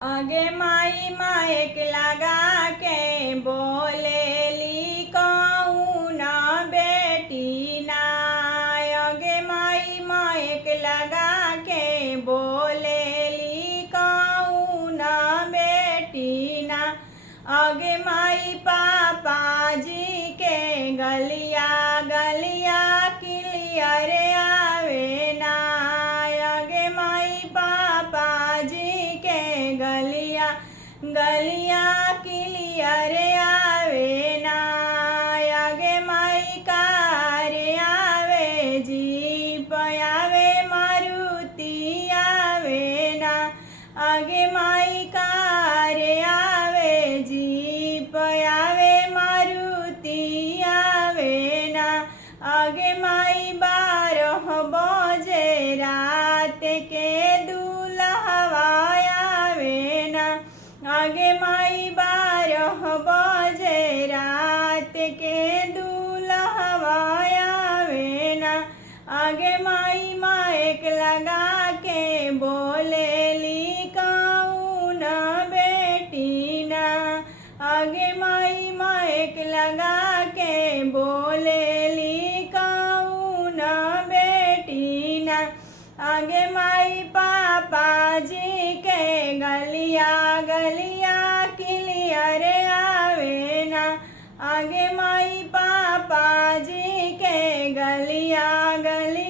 आगे माई मायक लगा के बोलेली कहूँ न बेटी ना। आगे माई मायक लगा के बोलेली कहूँ न बेटी ना। आगे माई पापा जी के गलिया गलिया क्लियर आवे ना। आगे माई पापा जी के गलिया गलिया क्लियर आवे ना। आगे माई कार आवे जीप आवे मारुति आवे ना। आगे माई कार आवे जीप आवे मारुति आवे ना। आगे माई 12 बजे रात के दूल्हवा आवे ना। आगे माई 12 बजे रात के दूल्हवा आवे ना। आगे माई मायक लगा के बोलेली कहूँ न बेटी ना। आगे माई मायक लगा के बोलेली कहूँ न बेटी ना। आगे माई पापा जी के गलिया गलिया क्लियर आवे ना। आगे माई पापा जी के गलिया गलिया